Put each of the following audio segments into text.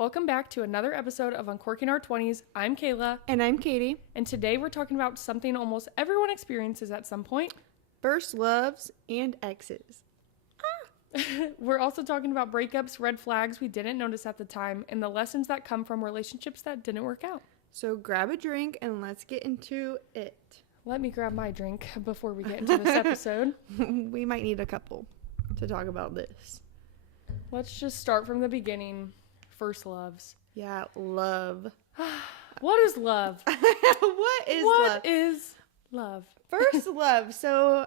Welcome back to another episode of Uncorking Our 20s. I'm Kayla. And I'm Katie. And today we're talking about something almost everyone experiences at some point. First loves and exes. We're also talking about breakups, red flags we didn't notice at the time, and the lessons that come from relationships that didn't work out. So grab a drink and let's get into it. Let me grab my drink before we get into this episode. We might need a couple to talk about this. Let's just start from the beginning. First loves. Yeah, love. What is love? What is love? First love. So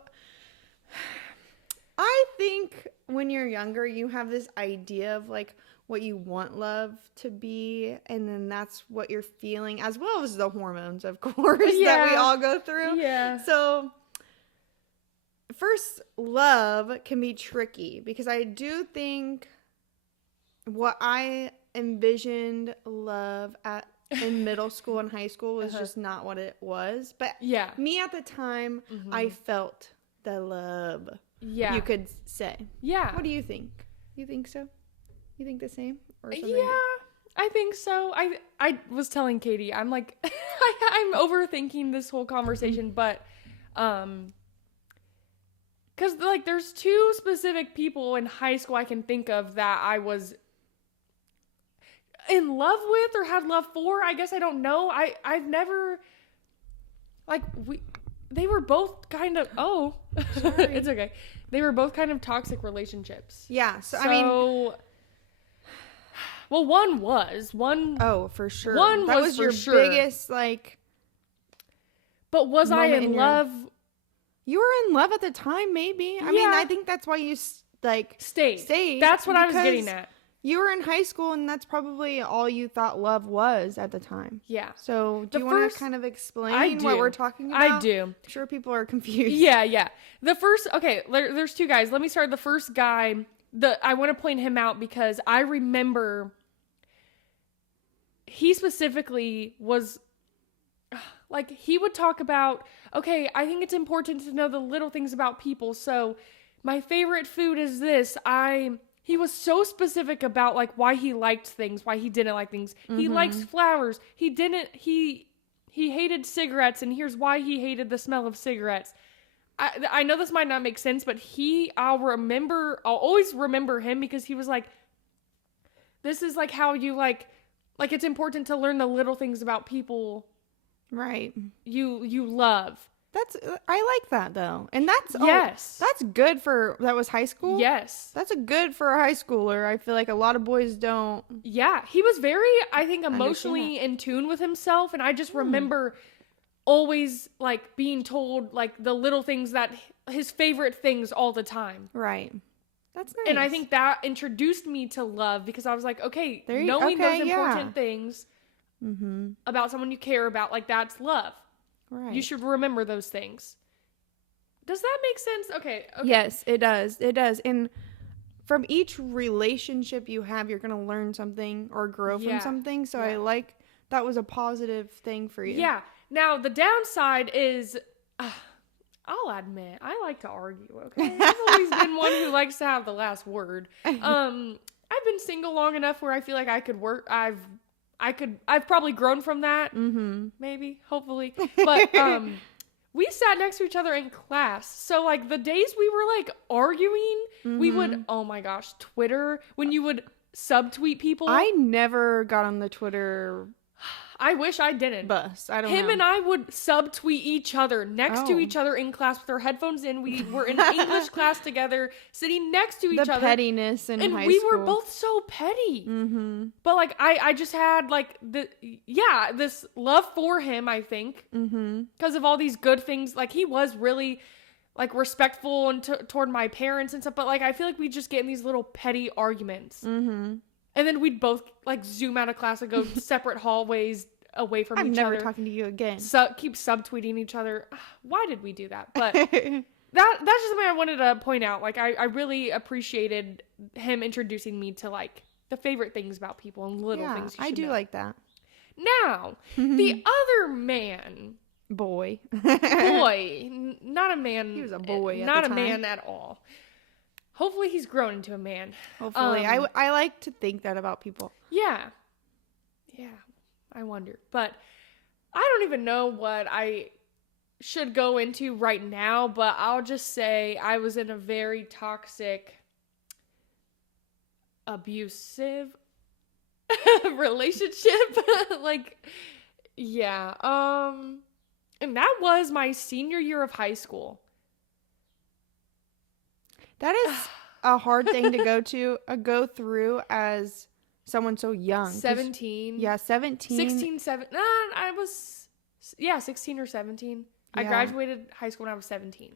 I think when you're younger, you have this idea of like what you want love to be, and then that's what you're feeling, as well as the hormones, of course, that we all go through. Yeah. So first love can be tricky because I do think what I envisioned love in middle school and high school was just not what it was. But yeah, me at the time, I felt the love. Yeah, you could say. Yeah. What do you think? You think so? You think the same? Or something? Yeah, I think so. I was telling Katie, I'm like, I'm overthinking this whole conversation, but, cause like there's two specific people in high school I can think of that I was in love with or had love for. I guess I don't know. I've never, like, they were both kind of, it's okay. They were both kind of toxic relationships. Yeah. So I mean, well, one was. Oh, for sure. One that was your sure. biggest, like. But was I in love? You were in love at the time, maybe. I mean, I think that's why you, like. Stayed. That's what I was getting at. You were in high school, and that's probably all you thought love was at the time. Yeah. So, do you want to kind of explain what we're talking about? I do. I'm sure people are confused. Yeah. There's two guys. Let me start. The first guy, I want to point him out because I remember he specifically was, like, he would talk about, okay, I think it's important to know the little things about people. So, my favorite food is this. He was so specific about, like, why he liked things, why he didn't like things. He likes flowers. He hated cigarettes, and here's why he hated the smell of cigarettes. I know this might not make sense, but I'll always remember him because he was like, this is, like, how you, like, it's important to learn the little things about people. Right. You love. I like that though. And that's good that was high school? Yes. That's good for a high schooler. I feel like a lot of boys don't. Yeah. He was very, I think, emotionally in tune with himself. And I just remember always, like, being told, like, the little things that his favorite things all the time. Right. That's nice. And I think that introduced me to love because I was like, okay, knowing those important things about someone you care about, like, that's love. Right. You should remember those things. Does that make sense? Okay. Yes, it does. It does. And from each relationship you have, you're going to learn something or grow from something. So I like that was a positive thing for you. Yeah. Now, the downside is, I'll admit, I like to argue, okay? I've always been one who likes to have the last word. I've been single long enough where I feel like I could work. I've probably grown from that. Maybe, hopefully. But we sat next to each other in class. So, like, the days we were, like, arguing, we would, oh my gosh, Twitter, when you would subtweet people. I never got on the Twitter I wish I didn't. bus. I don't know. Him and I would subtweet each other next to each other in class with our headphones in. We were in English class together, sitting next to each other. The pettiness in high school. And we were both so petty. But, like, I just had, like, this love for him, I think. Because of all these good things. Like, he was really, like, respectful and toward my parents and stuff. But, like, I feel like we just get in these little petty arguments. And then we'd both, like, zoom out of class and go separate hallways away from each other. I'm never talking to you again. Keep subtweeting each other. Why did we do that? But that's just something I wanted to point out. Like, I really appreciated him introducing me to, like, the favorite things about people and little things you should know. Like that. Now, the other man. Boy. Not a man. He was a boy at not the a time. man at all. Hopefully he's grown into a man. Hopefully. I like to think that about people. Yeah. Yeah, I wonder. But I don't even know what I should go into right now, but I'll just say I was in a very toxic, abusive relationship. Like, yeah. And that was my senior year of high school. That is a hard thing to go through as someone so young. 17. Yeah, 17. 16, 7. No, I was, 16 or 17. Yeah. I graduated high school when I was 17.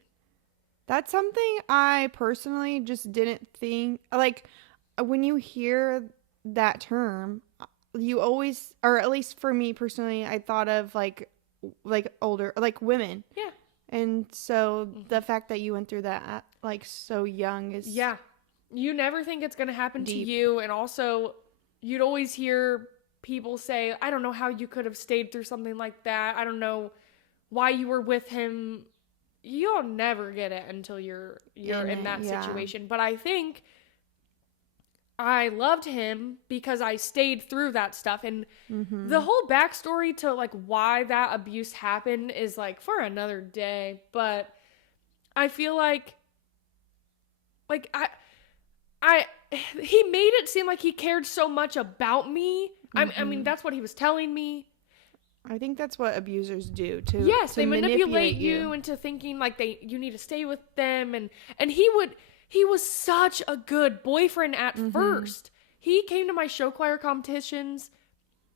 That's something I personally just didn't think, like, when you hear that term, you always, or at least for me personally, I thought of like older, like women. Yeah. And so the fact that you went through that like so young is you never think it's going to happen deep. To you. And also you'd always hear people say, I don't know how you could have stayed through something like that. I don't know why you were with him. You'll never get it until you're in that situation. But I think I loved him because I stayed through that stuff. And the whole backstory to like why that abuse happened is like for another day. But I feel like he made it seem like he cared so much about me. I mean, that's what he was telling me. I think that's what abusers do too. Yes, they manipulate you into thinking like you need to stay with them, and he was such a good boyfriend at first. He came to my show choir competitions.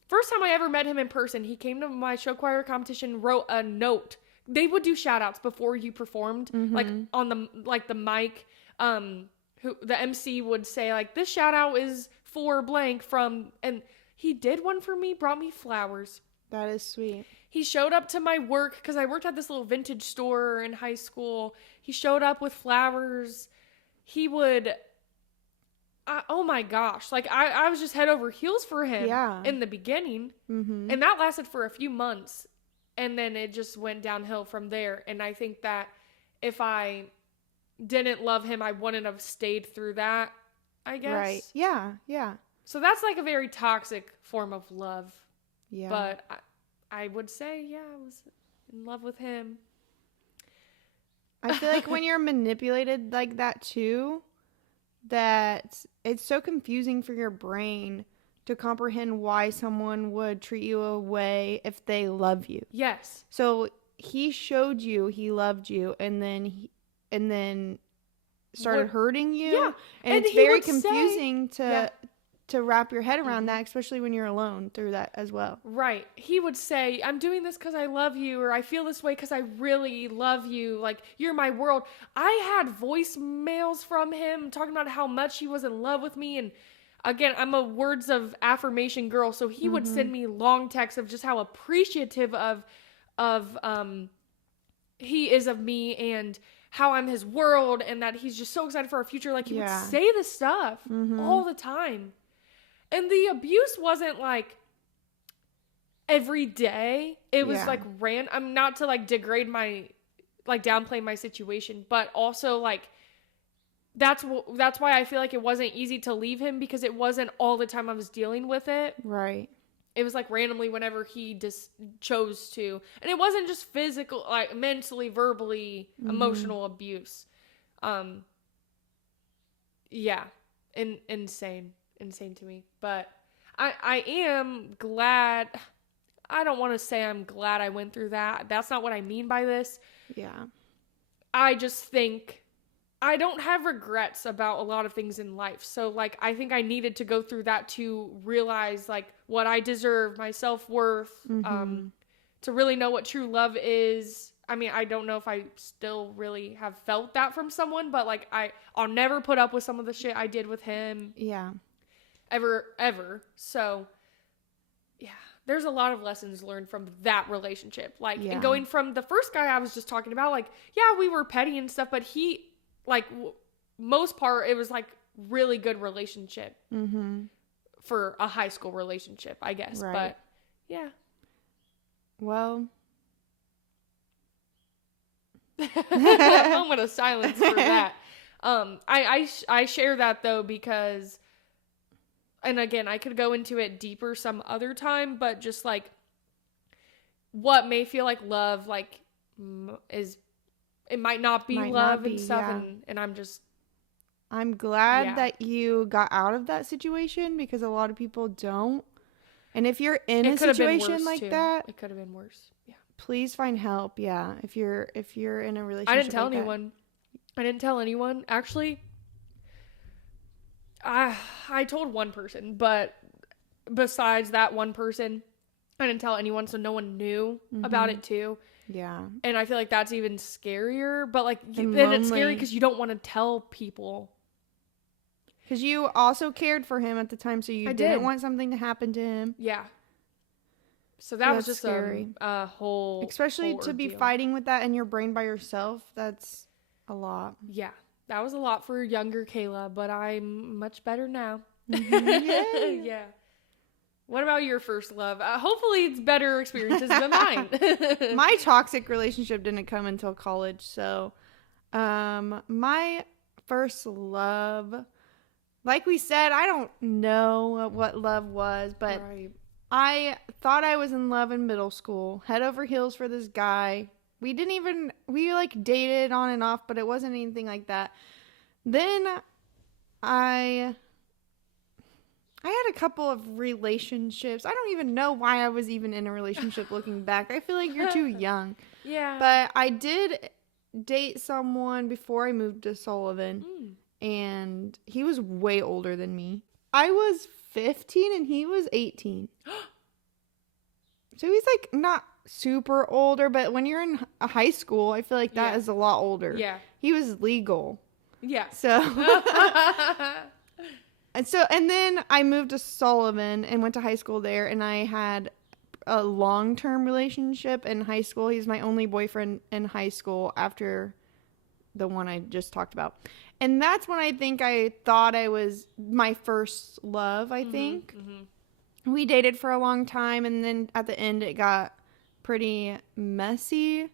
First time I ever met him in person, he came to my show choir competition, wrote a note. They would do shout outs before you performed, like on the mic. Who the MC would say like, this shout out is for blank from, and he did one for me, brought me flowers. That is sweet. He showed up to my work because I worked at this little vintage store in high school. He showed up with flowers. He would, oh my gosh. Like I was just head over heels for him in the beginning. And that lasted for a few months. And then it just went downhill from there. And I think that if I didn't love him, I wouldn't have stayed through that, I guess. Right. Yeah. Yeah. So that's like a very toxic form of love. Yeah. But I would say, I was in love with him. I feel like when you're manipulated like that too, that it's so confusing for your brain to comprehend why someone would treat you away if they love you. Yes. So he showed you he loved you and then started hurting you. Yeah. And it's very confusing to wrap your head around that, especially when you're alone through that as well. Right. He would say, I'm doing this because I love you, or I feel this way because I really love you. Like, you're my world. I had voicemails from him talking about how much he was in love with me. And again, I'm a words of affirmation girl. So he would send me long texts of just how appreciative of he is of me and how I'm his world and that he's just so excited for our future. Like, he would say this stuff all the time. And the abuse wasn't like every day. It was like I'm not to like degrade my, like downplay my situation, but also like that's why I feel like it wasn't easy to leave him, because it wasn't all the time I was dealing with it. Right. It was like randomly whenever he just chose to. And it wasn't just physical, like mentally, verbally, emotional abuse. Yeah. Insane to me. But I am glad. I don't want to say I'm glad I went through that. That's not what I mean by this. Yeah. I just think I don't have regrets about a lot of things in life. So like, I think I needed to go through that to realize like what I deserve, my self-worth, to really know what true love is. I mean, I don't know if I still really have felt that from someone, but like I'll never put up with some of the shit I did with him. Yeah. Ever. So yeah, there's a lot of lessons learned from that relationship. Like, and going from the first guy I was just talking about, like, yeah, we were petty and stuff, but he, like, most part, it was like really good relationship for a high school relationship, I guess. Right. But yeah. Well, a moment of silence for that. I share that though because and again, I could go into it deeper some other time, but just like what may feel like love, like is, it might not be love and stuff. Yeah. And I'm glad Yeah. that you got out of that situation, because a lot of people don't. And if you're in it a could have been situation worse like too. that, It could have been worse. Yeah. please find help. Yeah. If you're in a relationship I didn't tell like that. anyone. I didn't tell anyone. Actually, I told one person, but besides that one person, I didn't tell anyone, so no one knew about it too. Yeah. And I feel like that's even scarier. But like, And then it's scary lonely. because you don't want to tell people. Because you also cared for him at the time, so you I didn't did. want something to happen to him. Yeah. So that was That's just scary. a whole, Especially whole to be ordeal. fighting with that in your brain by yourself. That's a lot. Yeah, that was a lot for younger Kayla, but I'm much better now. Yay. Yeah. What about your first love? Hopefully it's better experiences than mine. My toxic relationship didn't come until college, so my first love, like we said, I don't know what love was, but Right. I thought I was in love in middle school, head over heels for this guy. We like dated on and off, but it wasn't anything like that. Then I had a couple of relationships. I don't even know why I was even in a relationship looking back. I feel like you're too young. Yeah. But I did date someone before I moved to Sullivan, Mm. and he was way older than me. I was 15 and he was 18. So he's like not super older, but when you're in a high school, I feel like that Yeah. is a lot older. Yeah. He was legal. Yeah. So and then I moved to Sullivan and went to high school there, and I had a long-term relationship in high school. He's my only boyfriend in high school after the one I just talked about. And that's when I think I thought I was my first love, I think. Mm-hmm. We dated for a long time, and then at the end it got pretty messy.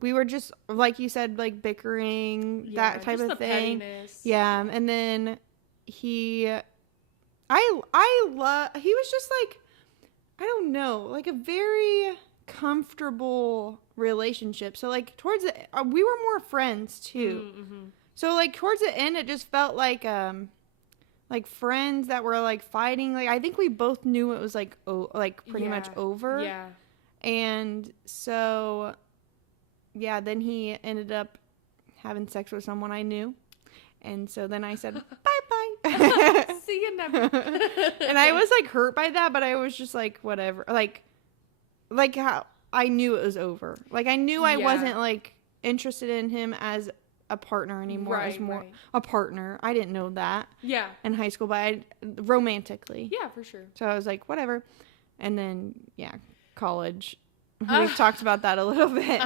We were just, like you said, like bickering, that type just of the thing. pettiness. Yeah, and then he was just like, I don't know, like a very comfortable relationship. So like towards the, we were more friends too. Mm-hmm. So like towards the end, it just felt like friends that were like fighting. Like I think we both knew it was like pretty much over. Yeah. And so, yeah, then he ended up having sex with someone I knew. And so then I said, bye-bye. See you never. And I was, like, hurt by that, but I was just like, whatever. Like how I knew it was over. Like, I knew I wasn't, like, interested in him as a partner anymore. Right. A partner. I didn't know that. Yeah. In high school, but romantically. Yeah, for sure. So I was like, whatever. And then, yeah, college. We've talked about that a little bit.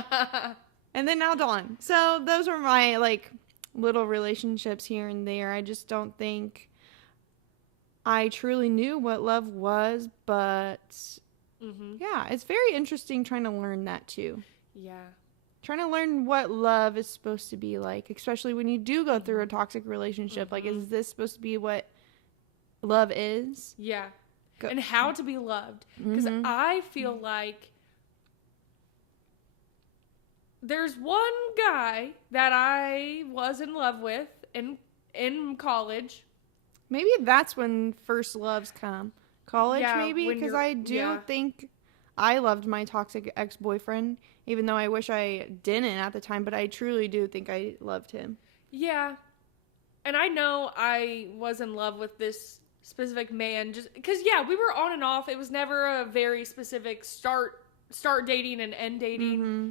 And then now Dawn. So those were my, like, little relationships here and there. I just don't think I truly knew what love was, but yeah, it's very interesting trying to learn that too. Yeah. Trying to learn what love is supposed to be like, especially when you do go through a toxic relationship. Like, is this supposed to be what love is? Yeah. And how to be loved. Because I feel like there's one guy that I was in love with in college. Maybe that's when first loves come. College, Yeah, maybe? when Because you're- I do yeah. think I loved my toxic ex-boyfriend, even though I wish I didn't at the time, but I truly do think I loved him. Yeah. And I know I was in love with this specific man just because, yeah, we were on and off. It was never a very specific start dating and end dating. Mm-hmm.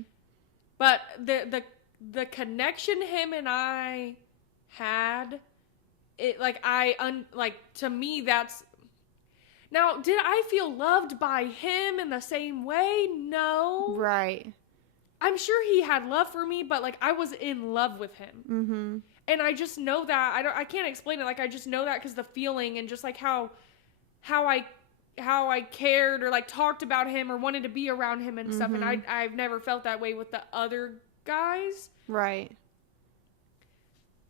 But the connection him and I had, it like to me that's. Now, did I feel loved by him in the same way? No. Right. I'm sure he had love for me, but like I was in love with him. Mm-hmm. And I just know that. I can't explain it. Like I just know that because the feeling and just like how I cared or like talked about him or wanted to be around him and stuff. And I've never felt that way with the other guys. Right.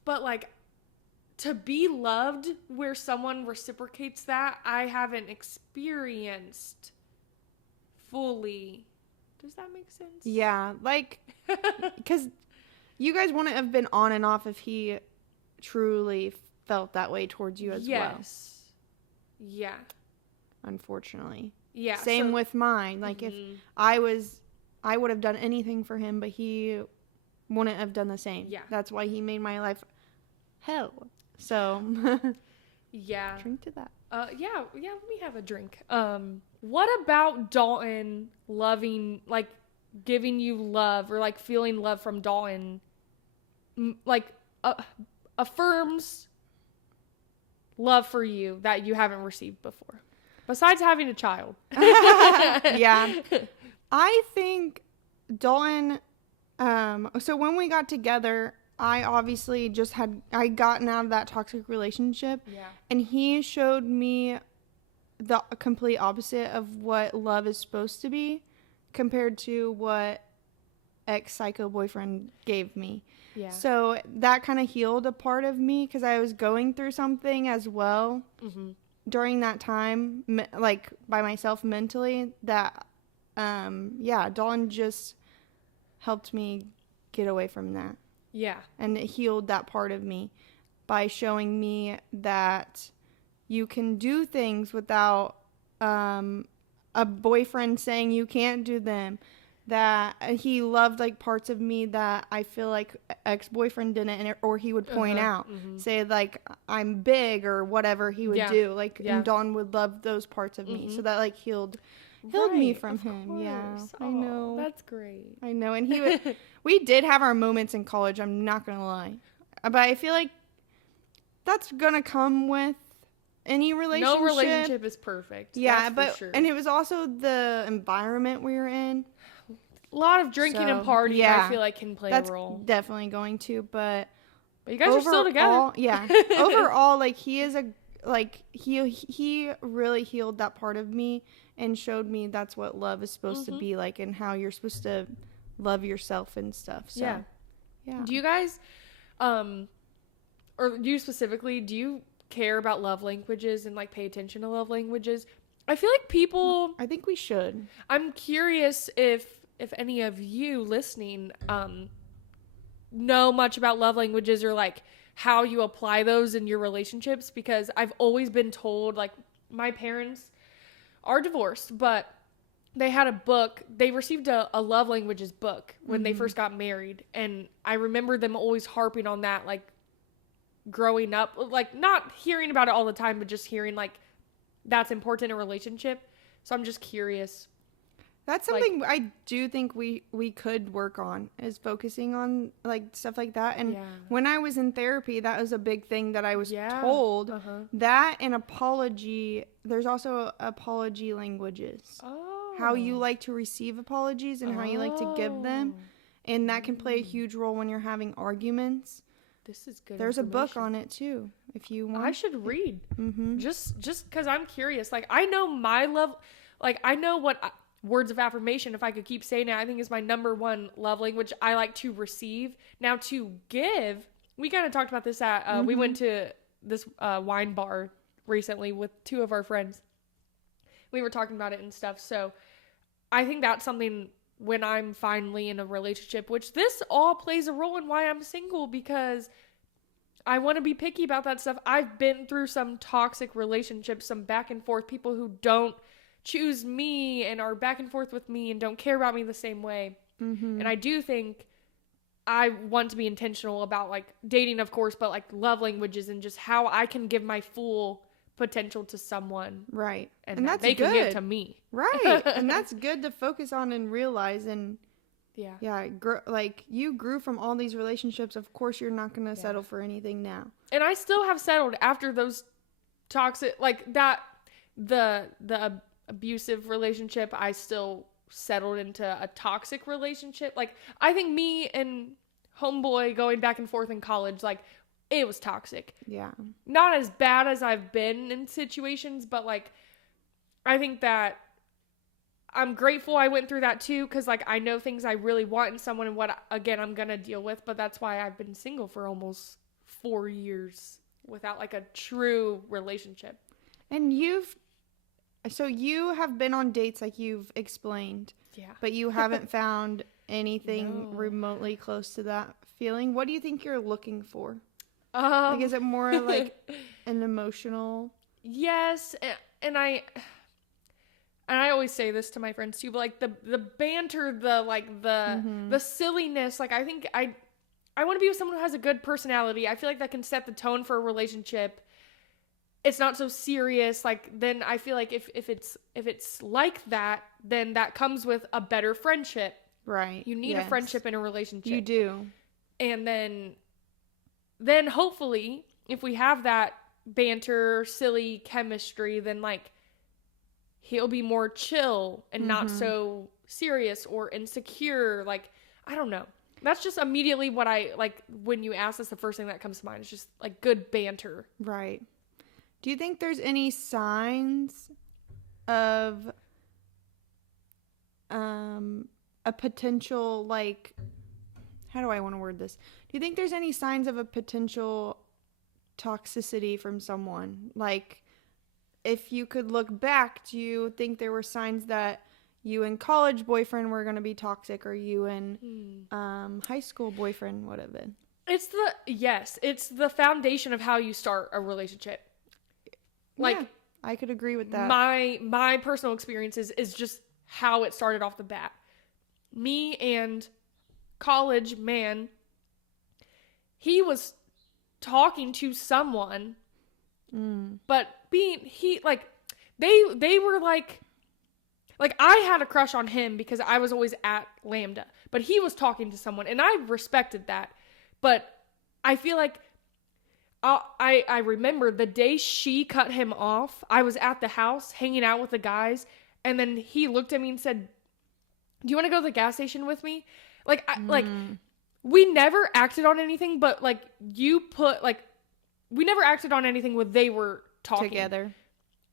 But like to be loved where someone reciprocates that, I haven't experienced fully. Does that make sense? Yeah, like, because you guys wouldn't have been on and off if he truly felt that way towards you as well. Yes. Yeah. Unfortunately. Yeah. Same with mine. Like, if I would have done anything for him, but he wouldn't have done the same. Yeah. That's why he made my life hell. So, yeah. drink to that. Yeah, let me have a drink. What about Dalton loving, like, giving you love or, like, feeling love from Dalton, like, affirms love for you that you haven't received before? Besides having a child. Yeah. I think Dalton, so when we got together, I obviously I gotten out of that toxic relationship. Yeah. And he showed me the complete opposite of what love is supposed to be compared to what ex-psycho boyfriend gave me. Yeah. So that kind of healed a part of me because I was going through something as well during that time, like by myself mentally, that, Dawn just helped me get away from that. Yeah. And it healed that part of me by showing me that you can do things without a boyfriend saying you can't do them. That he loved like parts of me that I feel like ex-boyfriend didn't, or he would point out, say like I'm big or whatever he would do. Like, and Dawn would love those parts of me. So that like healed me from him. Course. Yeah, I know. That's great. I know. And we did have our moments in college. I'm not going to lie. But I feel like that's going to come with any relationship. No relationship is perfect. Yeah, but sure. And it was also the environment we were in. A lot of drinking and partying, I feel like, can play a role. That's definitely going to, but you guys are still together. Yeah. Overall, like, he is he really healed that part of me and showed me that's what love is supposed to be like and how you're supposed to love yourself and stuff. So, yeah. Do you guys, or you specifically, do you care about love languages and, like, pay attention to love languages? I feel like people... I think we should. I'm curious if any of you listening know much about love languages or, like, how you apply those in your relationships, because I've always been told, like, my parents are divorced, but they had a book. They received a love languages book when they first got married, and I remember them always harping on that, like, growing up, like, not hearing about it all the time, but just hearing, like, that's important in a relationship. So I'm just curious. That's something, like, I do think we could work on, is focusing on, like, stuff like that. And when I was in therapy, that was a big thing that I was told. That and apology. There's also apology languages. Oh. How you like to receive apologies and how you like to give them. And that can play a huge role when you're having arguments. This is good. There's a book on it too, if you want. I should read. Just because I'm curious. Like, I know my love. Like, I know what words of affirmation, if I could keep saying it, I think is my number one love language. I like to receive. Now, to give, we kind of talked about this at, we went to this wine bar recently with two of our friends. We were talking about it and stuff. So I think that's something when I'm finally in a relationship, which this all plays a role in why I'm single, because I want to be picky about that stuff. I've been through some toxic relationships, some back and forth, people who don't choose me and are back and forth with me and don't care about me the same way. And I do think I want to be intentional about, like, dating, of course, but, like, love languages and just how I can give my full potential to someone. Right. And that they can give to me. Right. And that's good to focus on and realize. And yeah, like, you grew from all these relationships. Of course, you're not going to settle for anything now. And I still have settled after those toxic, like, that, the abusive relationship, I still settled into a toxic relationship. Like, I think me and homeboy going back and forth in college, like, it was toxic. Yeah. Not as bad as I've been in situations, but, like, I think that I'm grateful I went through that too, because, like, I know things I really want in someone and what, again, I'm gonna deal with, but that's why I've been single for almost 4 years. without like a true relationship. And so you have been on dates like you've explained. Yeah. But you haven't found anything remotely close to that feeling. What do you think you're looking for? Like, is it more like an emotional? Yes, and I always say this to my friends too, but like the banter, the silliness, like I think I want to be with someone who has a good personality. I feel like that can set the tone for a relationship. It's not so serious. Like, then I feel like if it's like that, then that comes with a better friendship. Right. You need a friendship in a relationship. You do. And then hopefully, if we have that banter, silly chemistry, then like he'll be more chill and not so serious or insecure. Like, I don't know. That's just immediately what I like when you ask this. The first thing that comes to mind is just like good banter. Right. Do you think there's any signs of a potential, like, how do I want to word this? Do you think there's any signs of a potential toxicity from someone? Like, if you could look back, do you think there were signs that you and college boyfriend were going to be toxic, or you and high school boyfriend would have been? It's the foundation of how you start a relationship. Like, yeah, I could agree with that. My personal experiences is just how it started off the bat. Me and college man, he was talking to someone, but they were like I had a crush on him because I was always at Lambda, but he was talking to someone and I respected that. But I feel like I remember the day she cut him off, I was at the house hanging out with the guys, and then he looked at me and said, "Do you want to go to the gas station with me?" Like, we never acted on anything, but like we never acted on anything when they were talking together.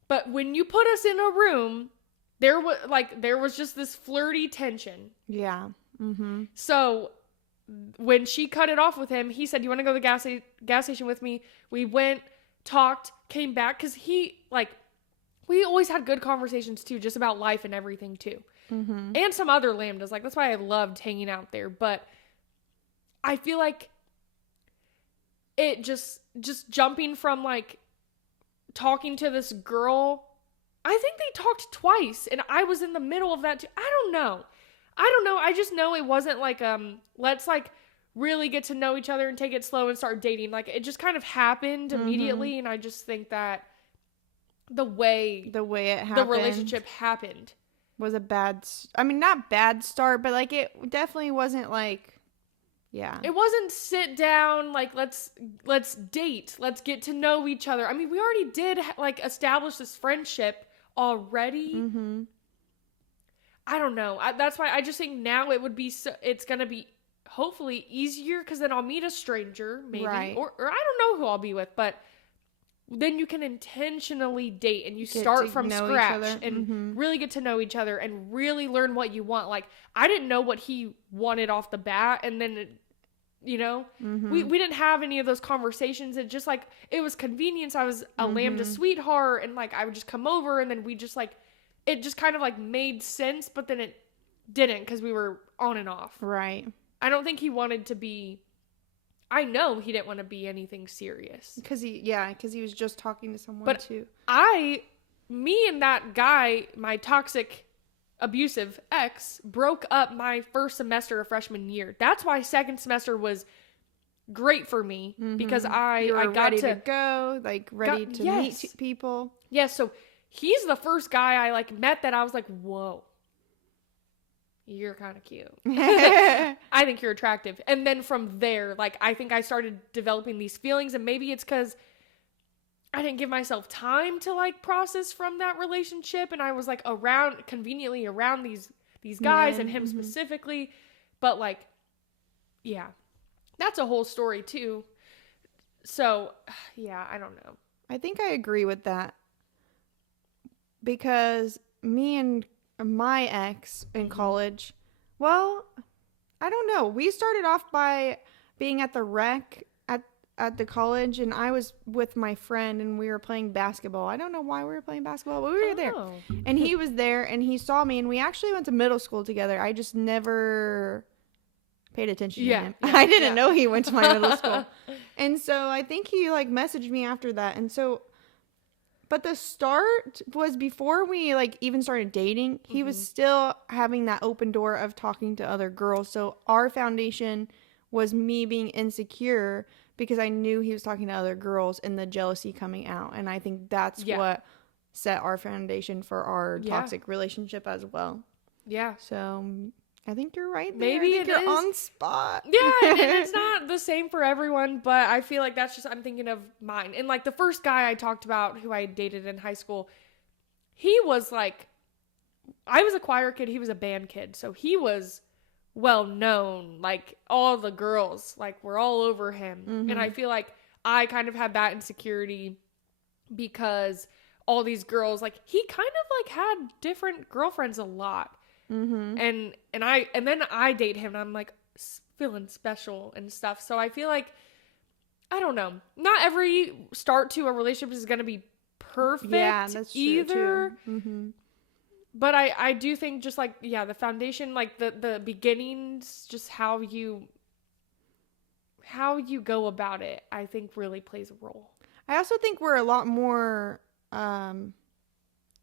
But when you put us in a room, there was just this flirty tension. Yeah. Mm-hmm. So when she cut it off with him, he said, "You want to go to the gas station with me?" We went, talked, came back, because we always had good conversations too, just about life and everything too. Mm-hmm. And some other Lambdas. Like, that's why I loved hanging out there. But I feel like it just jumping from like talking to this girl, I think they talked twice and I was in the middle of that too. I don't know. I just know it wasn't like, let's like really get to know each other and take it slow and start dating. Like, it just kind of happened immediately. And I just think that the way it happened, the relationship happened, was not bad start, but like it definitely wasn't like, yeah. It wasn't sit down, like, let's date, let's get to know each other. I mean, we already did like establish this friendship already. Mm-hmm. I don't know. That's why I just think now it's going to be hopefully easier, because then I'll meet a stranger maybe, right. or I don't know who I'll be with, but then you can intentionally date and you start from scratch and really get to know each other and really learn what you want. Like, I didn't know what he wanted off the bat, and then we didn't have any of those conversations. It just like, it was convenience. I was a Lambda sweetheart, and like I would just come over, and then we just like, it just kind of like made sense, but then it didn't, because we were on and off. Right. I don't think he wanted to be, I know he didn't want to be anything serious. Because he was just talking to someone too. Me and that guy, my toxic, abusive ex, broke up my first semester of freshman year. That's why second semester was great for me, because I got ready to go, like ready to meet people. Yeah, so he's the first guy I like met that I was like, whoa, you're kind of cute. I think you're attractive. And then from there, like, I think I started developing these feelings, and maybe it's because I didn't give myself time to like process from that relationship, and I was like conveniently around these guys and him specifically. But like, yeah, that's a whole story too. So yeah, I don't know. I think I agree with that, because me and my ex in college, well, I don't know. We started off by being at the rec at the college, and I was with my friend, and we were playing basketball. I don't know why we were playing basketball, but we were there. And he was there, and he saw me, and we actually went to middle school together. I just never paid attention to him. I didn't know he went to my middle school. And so I think he like messaged me after that. And so, but the start was before we like even started dating. He was still having that open door of talking to other girls. So our foundation was me being insecure because I knew he was talking to other girls and the jealousy coming out. And I think that's what set our foundation for our toxic relationship as well. Yeah. So I think you're right there. Maybe you're on spot. Yeah, and it's not the same for everyone, but I feel like that's just, I'm thinking of mine. And like the first guy I talked about who I dated in high school, he was like, I was a choir kid, he was a band kid. So he was well known. Like all the girls like were all over him. And I feel like I kind of had that insecurity because all these girls, like he kind of like had different girlfriends a lot. And then I date him and I'm like feeling special and stuff. So I feel like, I don't know, not every start to a relationship is going to be perfect that's either. True too. But I do think just like, the foundation, like the beginnings, just how you go about it, I think really plays a role. I also think we're a lot more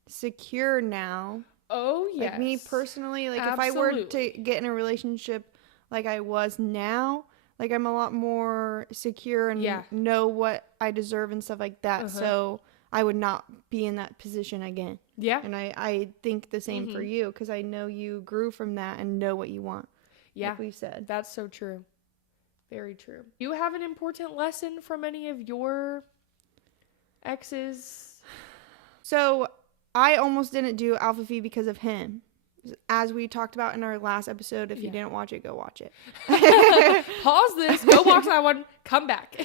secure now. Oh, yes. Like me personally, like Absolutely. if I were to get in a relationship like I was now, like I'm a lot more secure and know what I deserve and stuff like that. So I would not be in that position again. Yeah. And I think the same for you because I know you grew from that and know what you want. Yeah. Like we said. That's so true. Very true. Do you have an important lesson from any of your exes? So I almost didn't do Alpha Phi because of him. As we talked about in our last episode, if you didn't watch it, go watch it. Pause this, go watch that one, come back.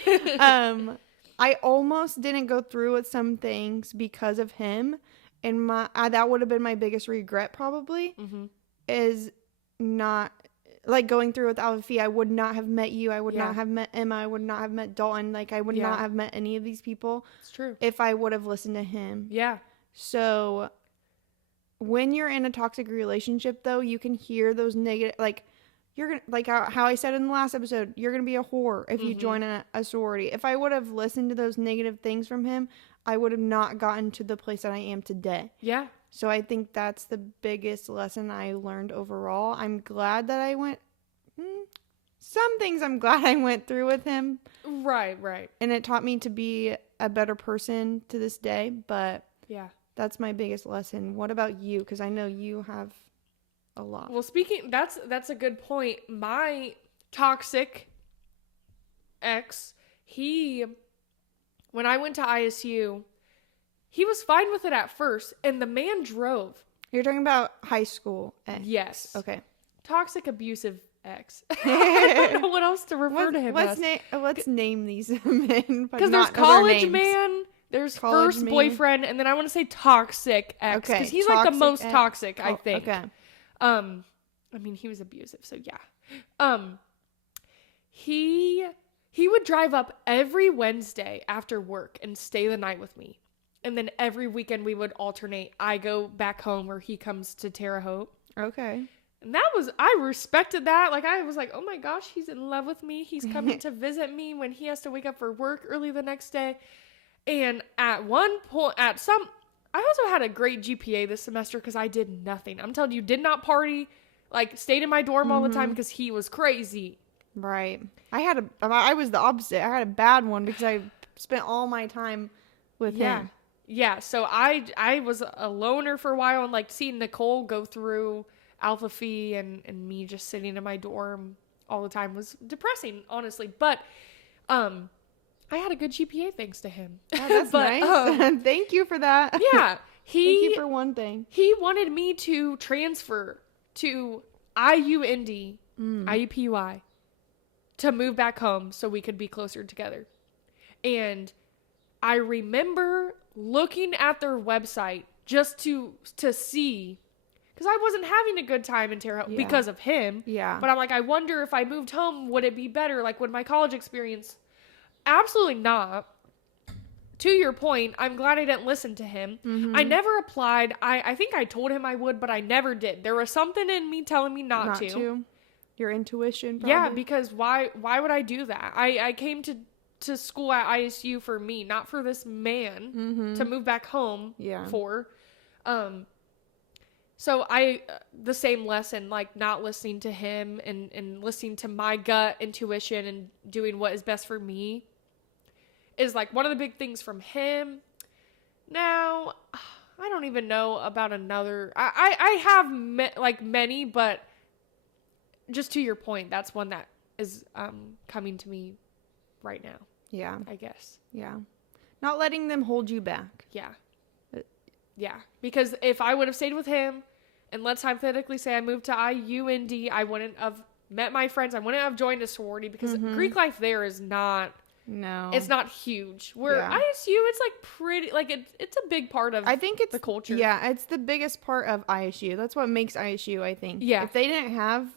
I almost didn't go through with some things because of him. And that would have been my biggest regret probably, is not, like going through with Alpha Phi. I would not have met you. I would not have met Emma. I would not have met Dalton. Like I would not have met any of these people. It's true. If I would have listened to him. Yeah. So when you're in a toxic relationship though, you can hear those negative, like you're going to, like how I said in the last episode, you're going to be a whore if you join a sorority. If I would have listened to those negative things from him, I would have not gotten to the place that I am today. Yeah. So I think that's the biggest lesson I learned overall. I'm glad that I went, some things I'm glad I went through with him. Right, right. And it taught me to be a better person to this day, but yeah. That's my biggest lesson. What about you? Because I know you have a lot. Well, that's a good point. My toxic ex, when I went to ISU, he was fine with it at first, and the man drove. You're talking about high school ex? Yes. Okay. Toxic, abusive ex. I don't know what else to refer to him as. Let's name these men. Because there's college man. There's college first boyfriend, and then I want to say toxic ex, because he's like the most toxic, I think. Okay. I mean, he was abusive, so yeah. He would drive up every Wednesday after work and stay the night with me, and then every weekend we would alternate. I go back home, or he comes to Terre Haute. Okay. And I respected that. Like, I was like, oh my gosh, he's in love with me. He's coming to visit me when he has to wake up for work early the next day. And at one point, I also had a great GPA this semester because I did nothing. I'm telling you, did not party, like stayed in my dorm all the time because he was crazy. Right. I was the opposite. I had a bad one because I spent all my time with him. Yeah. So I was a loner for a while, and like seeing Nicole go through Alpha Phi and me just sitting in my dorm all the time was depressing, honestly. But, I had a good GPA thanks to him. Oh, that's nice. Thank you for that. Yeah. Thank you for one thing. He wanted me to transfer to IUND, IUPUI, to move back home so we could be closer together. And I remember looking at their website just to see, because I wasn't having a good time in Terre Haute because of him. Yeah. But I'm like, I wonder if I moved home, would it be better? Like, would my college experience Absolutely not. To your point, I'm glad I didn't listen to him. Mm-hmm. I never applied. I think I told him I would, but I never did. There was something in me telling me not to. Your intuition, probably. Yeah, because why would I do that? I came to school at ISU for me, not for this man to move back home for. So the same lesson, like not listening to him and listening to my gut intuition and doing what is best for me is like one of the big things from him. Now, I don't even know about another. I have like many, but just to your point, that's one that is coming to me right now. Yeah. I guess. Yeah. Not letting them hold you back. Yeah. Yeah. Because if I would have stayed with him, and let's hypothetically say I moved to IUND, I wouldn't have met my friends. I wouldn't have joined a sorority because Greek life there is not. No. It's not huge. Where ISU, it's like pretty, like it's a big part of I think it's the culture. Yeah, it's the biggest part of ISU. That's what makes ISU, I think. Yeah. If they didn't have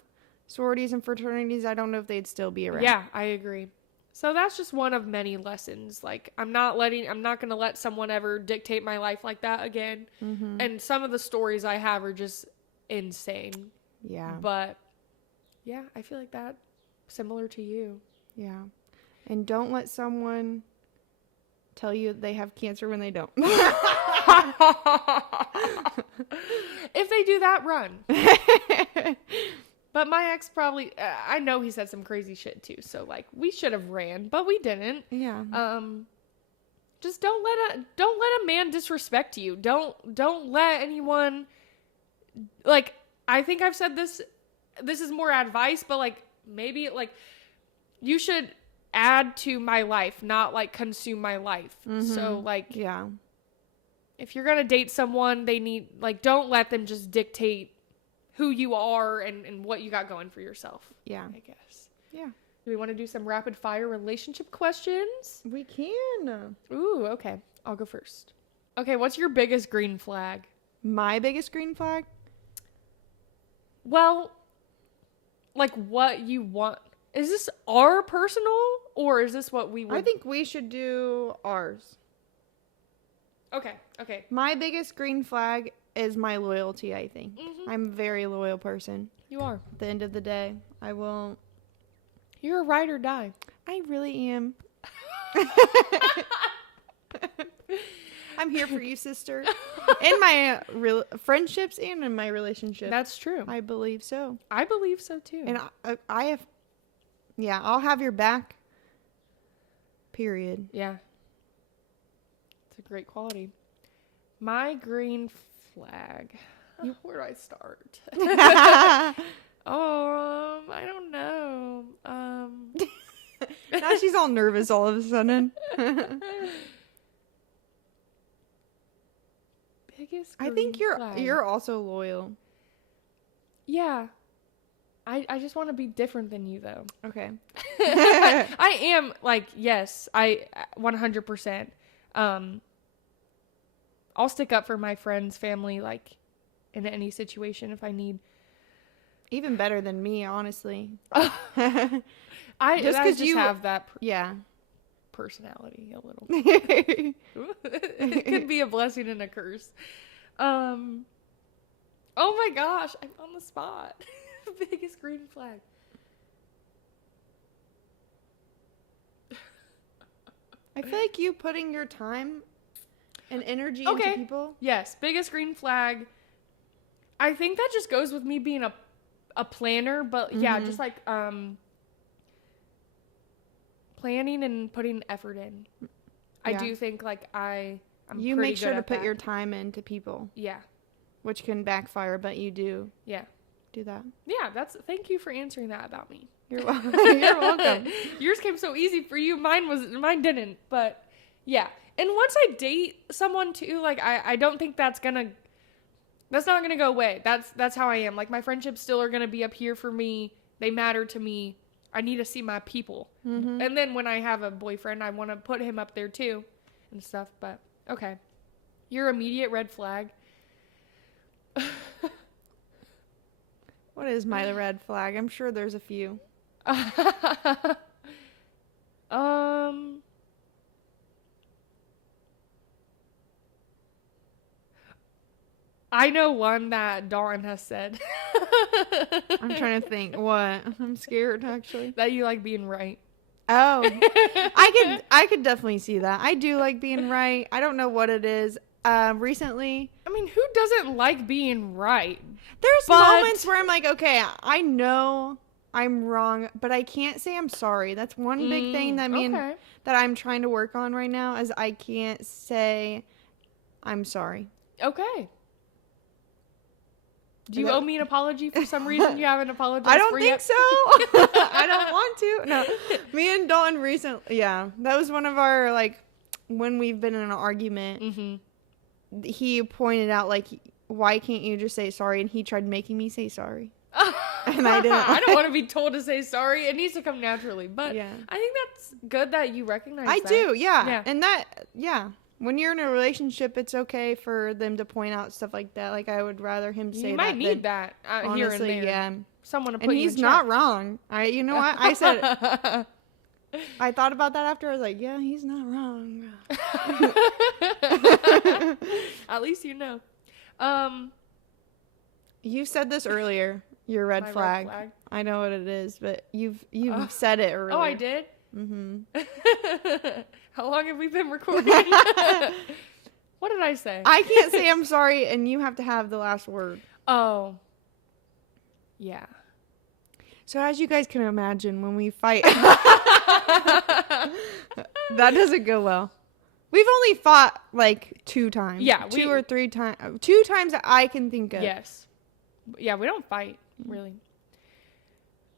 sororities and fraternities, I don't know if they'd still be around. Yeah, I agree. So that's just one of many lessons. Like, I'm not going to let someone ever dictate my life like that again. Mm-hmm. And some of the stories I have are just insane. Yeah. But, yeah, I feel like that similar to you. Yeah. And don't let someone tell you they have cancer when they don't. If they do that, run. But my ex probably, I know he said some crazy shit too. So like we should have ran, but we didn't. Yeah. Just don't let a man disrespect you. Don't let anyone, like, I think I've said this is more advice, but like maybe like you should add to my life, not like consume my life. Mm-hmm. So like, yeah. If you're going to date someone, they need, like, don't let them just dictate who you are and what you got going for yourself. Yeah. I guess. Yeah. Do we want to do some rapid fire relationship questions? We can. Ooh, okay. I'll go first. Okay, what's your biggest green flag? My biggest green flag? Well, like what you want. Is this our personal or is this what we would? I think we should do ours. Okay. My biggest green flag is my loyalty, I think. Mm-hmm. I'm a very loyal person. You are. At the end of the day, I won't. You're a ride or die. I really am. I'm here for you, sister. In my friendships and in my relationship. That's true. I believe so. I believe so too. And I have, I'll have your back. Period. Yeah. It's a great quality. My green flag. Where do I start? I don't know. Now she's all nervous all of a sudden. Biggest I think you're also loyal. Yeah. I just want to be different than you though. Okay. I am like, yes, I 100%. I'll stick up for my friends, family, like in any situation if I need. Even better than me, honestly. I just have that personality a little. It could be a blessing and a curse. Oh my gosh, I'm on the spot. Biggest green flag. I feel like you putting your time and energy into people. Yes, biggest green flag. I think that just goes with me being a planner, but yeah, just like planning and putting effort in. Yeah. I do think like I'm you pretty make sure good to at put that. your time into people. Yeah. Which can backfire, but you do. Yeah. Do that. Yeah, thank you for answering that about me. You're welcome. You're welcome. Yours came so easy for you. Mine didn't. But yeah. And once I date someone too, like I don't think that's not gonna go away. That's how I am. Like my friendships still are gonna be up here for me. They matter to me. I need to see my people. Mm-hmm. And then when I have a boyfriend, I want to put him up there too and stuff. But okay. Your immediate red flag. What is my red flag? I'm sure there's a few. I I know one that Dawn has said. I'm trying to think. What? I'm scared, actually. That you like being right. Oh, I could definitely see that. I do like being right. I don't know what it is. Recently, I mean, who doesn't like being right? there's moments where I'm like, okay, I know I'm wrong, but I can't say I'm sorry. That's one big thing that that I'm trying to work on right now is I can't say I'm sorry. Okay. Do you owe me an apology for some reason you haven't apologized for yet? I don't think so. I don't want to. No. Me and Dawn recently, yeah. That was one of our, like, when we've been in an argument, he pointed out, like, why can't you just say sorry? And he tried making me say sorry. And I didn't. I don't want to be told to say sorry. It needs to come naturally. But yeah. I think that's good that you recognize that. I do, yeah. And that, yeah. When you're in a relationship, it's okay for them to point out stuff like that. Like, I would rather him say that. You might need that honestly, here and there. Yeah. Someone to put and you in check. And he's not wrong. You know what? I said I thought about that after. I was like, yeah, he's not wrong. At least you know. You said this earlier. Your red flag. I know what it is, but you've said it earlier. Oh, I did? Mm-hmm. How long have we been recording? What did I say? I can't say I'm sorry, and you have to have the last word. Oh. Yeah. So as you guys can imagine, when we fight, that doesn't go well. We've only fought like 2 times. Yeah. 2 or 3 times. 2 times that I can think of. Yes. Yeah, we don't fight, really.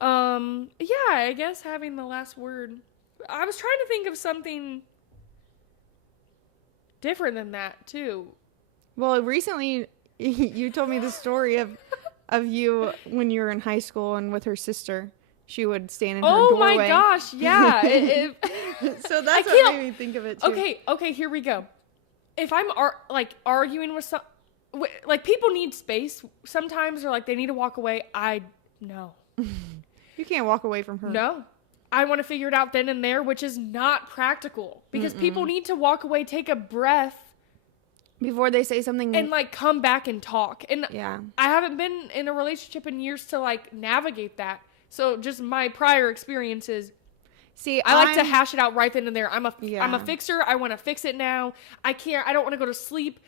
Yeah, I guess having the last word. I was trying to think of something different than that, too. Well, recently, you told me the story of you when you were in high school and with her sister. She would stand in her doorway. Oh my gosh, yeah. So that's what made me think of it, too. Okay, here we go. If I'm, arguing with like, people need space sometimes, or, like, they need to walk away. No. You can't walk away from her. No. I want to figure it out then and there, which is not practical. Because people need to walk away, take a breath. Before they say something. And, like, come back and talk. And yeah. I haven't been in a relationship in years to, like, navigate that. So, just my prior experiences. See, I like to hash it out right then and there. I'm a fixer. I want to fix it now. I don't want to go to sleep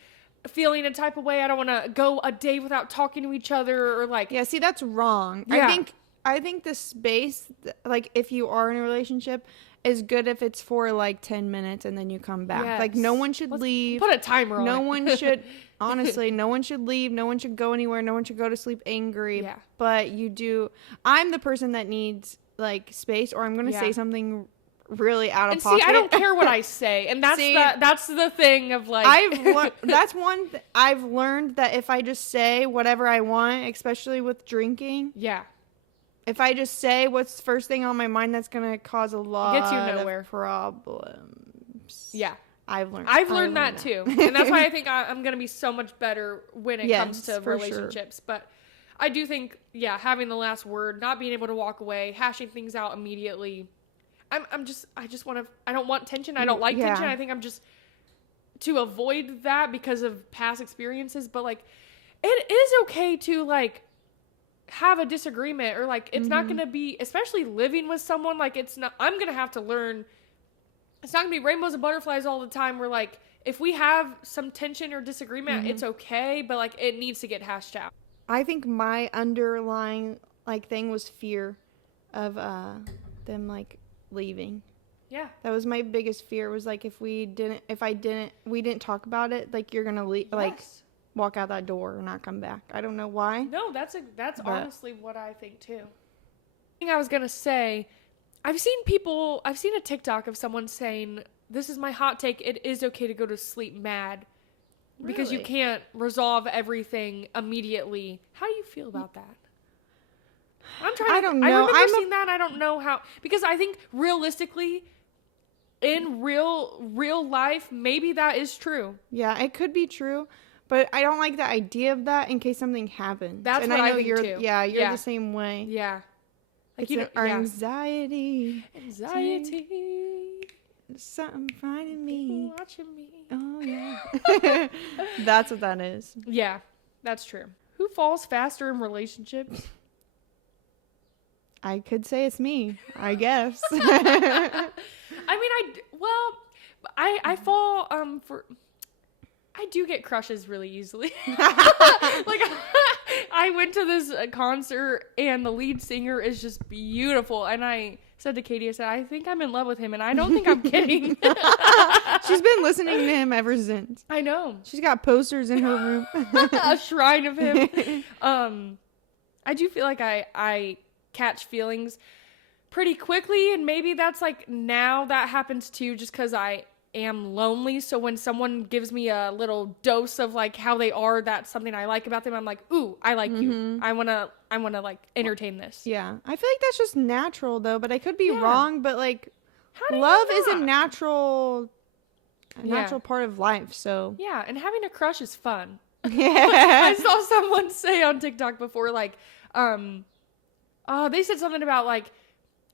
feeling a type of way. I don't want to go a day without talking to each other or, like. Yeah, see, that's wrong. Yeah. I think the space, like, if you are in a relationship, is good if it's for, like, 10 minutes and then you come back. Yes. Like, no one should leave. Put a timer on No one should, honestly, no one should leave. No one should go anywhere. No one should go to sleep angry. Yeah. But you do. I'm the person that needs, like, space, or I'm going to say something really out of pocket. See, I don't care what I say. And that's the thing of, like. I've learned that if I just say whatever I want, especially with drinking. Yeah. If I just say what's the first thing on my mind, that's going to cause a lot of problems. Yeah. I've learned that too. And that's why I think I'm going to be so much better when it comes to relationships. Sure. But I do think, having the last word, not being able to walk away, hashing things out immediately. I don't want tension. I don't like tension. I think I'm just to avoid that because of past experiences. But, like, it is okay to, like, have a disagreement, or, like, it's not going to be, especially living with someone, like, I'm going to have to learn, it's not going to be rainbows and butterflies all the time, where, like, if we have some tension or disagreement, it's okay, but, like, it needs to get hashed out. I think my underlying, like, thing was fear of them, like, leaving. Yeah. That was my biggest fear, was, like, we didn't talk about it, like, you're going to leave, like, walk out that door and not come back. I don't know why. No, that's honestly what I think too. I think I was going to say, I've seen a TikTok of someone saying, this is my hot take, it is okay to go to sleep mad because you can't resolve everything immediatay. How do you feel about that? I don't know. I remember seeing that. I don't know how, because I think realistically, in real life, maybe that is true. Yeah, it could be true. But I don't like the idea of that in case something happens. That's what I think too. Yeah, you're the same way. Yeah. Like, our anxiety. Anxiety. Something finding me. Watching me. Oh, yeah. That's what that is. Yeah. That's true. Who falls faster in relationships? I could say it's me, I guess. I fall for I do get crushes really easily. Like I went to this concert and the lead singer is just beautiful, and I said to Katie, I think I'm in love with him, and I don't think I'm kidding. She's been listening to him ever since. I know. She's got posters in her room. A shrine of him. I do feel like I catch feelings pretty quickly, and maybe that's like now that happens too just because I am lonely. So when someone gives me a little dose of like how they are, that's something I like about them, I'm like, ooh, I like you. I wanna like entertain this. Yeah. I feel like that's just natural though, but I could be wrong, but like How love do you is a not? natural Yeah. part of life, so Yeah, and having a crush is fun. yeah. I saw someone say on TikTok before, like, they said something about like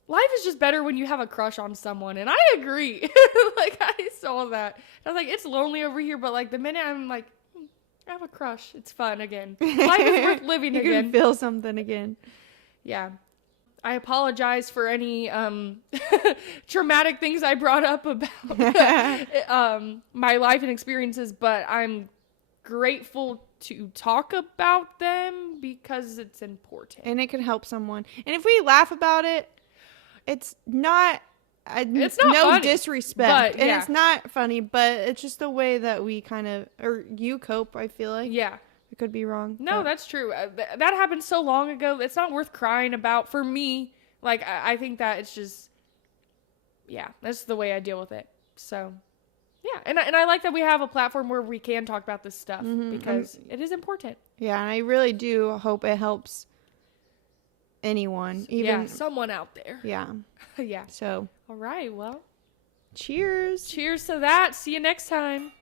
life is just better when you have a crush on someone, and I agree. Like I saw that, I was like, it's lonely over here, but like the minute I'm like, I have a crush, it's fun again. Life is worth living you again. can feel something again. Yeah. I apologize for any traumatic things I brought up about my life and experiences, but I'm grateful to talk about them because it's important. And it could help someone. And if we laugh about it, it's not It's not no funny, disrespect. but, And yeah. it's not funny, but it's just the way that we kind of, or you cope, I feel like. Yeah. I could be wrong. No, but- that's true. That happened so long ago. It's not worth crying about for me. Like, I think that it's just, yeah, that's the way I deal with it. So, yeah. And I like that we have a platform where we can talk about this stuff because it is important. Yeah, and I really do hope it helps anyone. Even someone out there. yeah. Yeah. So, All right. Well, cheers. cheers to that. See you next time.